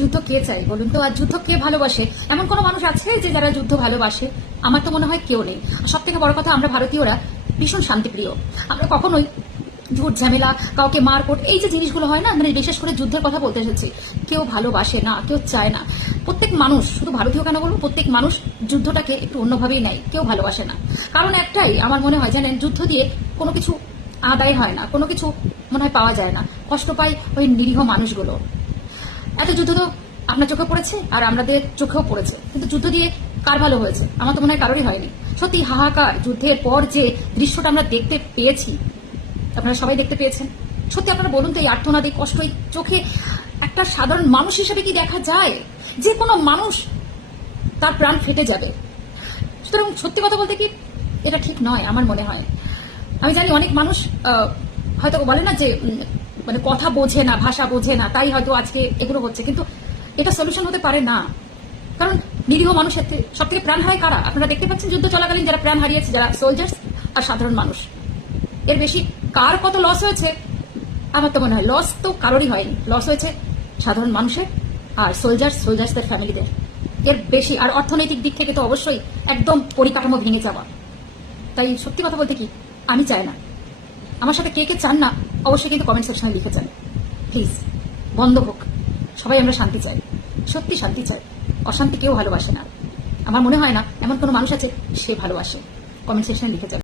যুদ্ধ কে চাই বলুন তো? আর যুদ্ধ কে ভালোবাসে? এমন কোনো মানুষ আছে যে যারা যুদ্ধ ভালোবাসে? আমার তো মনে হয় কেউ নেই। সব থেকে বড় কথা, আমরা ভারতীয়রা ভীষণ শান্তিপ্রিয়। আমরা কখনোই ঝুট ঝামেলা, কাউকে মারকোট, এই যে জিনিসগুলো হয় না, মানে বিশেষ করে যুদ্ধের কথা বলতে এসেছি, কেউ ভালোবাসে না, কেউ চায় না। প্রত্যেক মানুষ, শুধু ভারতীয় কেন বলবো, প্রত্যেক মানুষ যুদ্ধটাকে একটু অন্যভাবেই নেয়, কেউ ভালোবাসে না। কারণ একটাই, আমার মনে হয় জানেন, যুদ্ধ দিয়ে কোনো কিছু আদায় হয় না, কোনো কিছু মনে হয় পাওয়া যায় না। কষ্ট পায় ওই নিরীহ মানুষগুলো। এত যুদ্ধ তো আপনার চোখে পড়েছে আর আমাদের চোখেও পড়েছে, কিন্তু যুদ্ধ দিয়ে কার ভালো হয়েছে? আমার তো মনে হয় কারোরই হয়নি। সত্যি হাহাকার, যুদ্ধের পর যে দৃশ্যটা আমরা দেখতে পেয়েছি, আপনারা সবাই দেখতে পেয়েছেন। সত্যি আপনারা বলুন তো, এই আর্তনাদ, এই কষ্ট, এই চোখে একটা সাধারণ মানুষ হিসেবে কি দেখা যায়? যে কোনো মানুষ তার প্রাণ ফেটে যাবে। সুতরাং সত্যি কথা বলতে কি, এটা ঠিক নয় আমার মনে হয়। আমি জানি অনেক মানুষ হয়তো বলে না যে মানে কথা বোঝে না, ভাষা বোঝে না, তাই হয়তো আজকে এগুলো হচ্ছে, কিন্তু এটা সলিউশন হতে পারে না। কারণ নিরীহ মানুষের সব থেকে প্রাণ হারায় কারা? আপনারা দেখতে পাচ্ছেন যুদ্ধ চলাকালীন যারা প্রাণ হারিয়েছে, যারা সোলজার্স আর সাধারণ মানুষ। এর বেশি কার কত লস হয়েছে? আমার তো মনে হয় লস তো কারোরই হয়নি। লস হয়েছে সাধারণ মানুষের আর সোলজার্সদের ফ্যামিলিদের। এর বেশি, আর অর্থনৈতিক দিক থেকে তো অবশ্যই একদম পরিকাঠামো ভেঙে যাওয়া। তাই সত্যি কথা বলতে কি, আমি চাই না। আমার সাথে কে কে চান না অবশ্যই কিন্তু কমেন্ট সেকশনে লিখে যান প্লিজ। বন্ধ হোক, সবাই আমরা শান্তি চাই, সত্যি শান্তি চাই। অশান্তি কেউ ভালোবাসে না। আমার মনে হয় না এমন কোনো মানুষ আছে সে ভালোবাসে। কমেন্ট সেকশনে লিখে যান।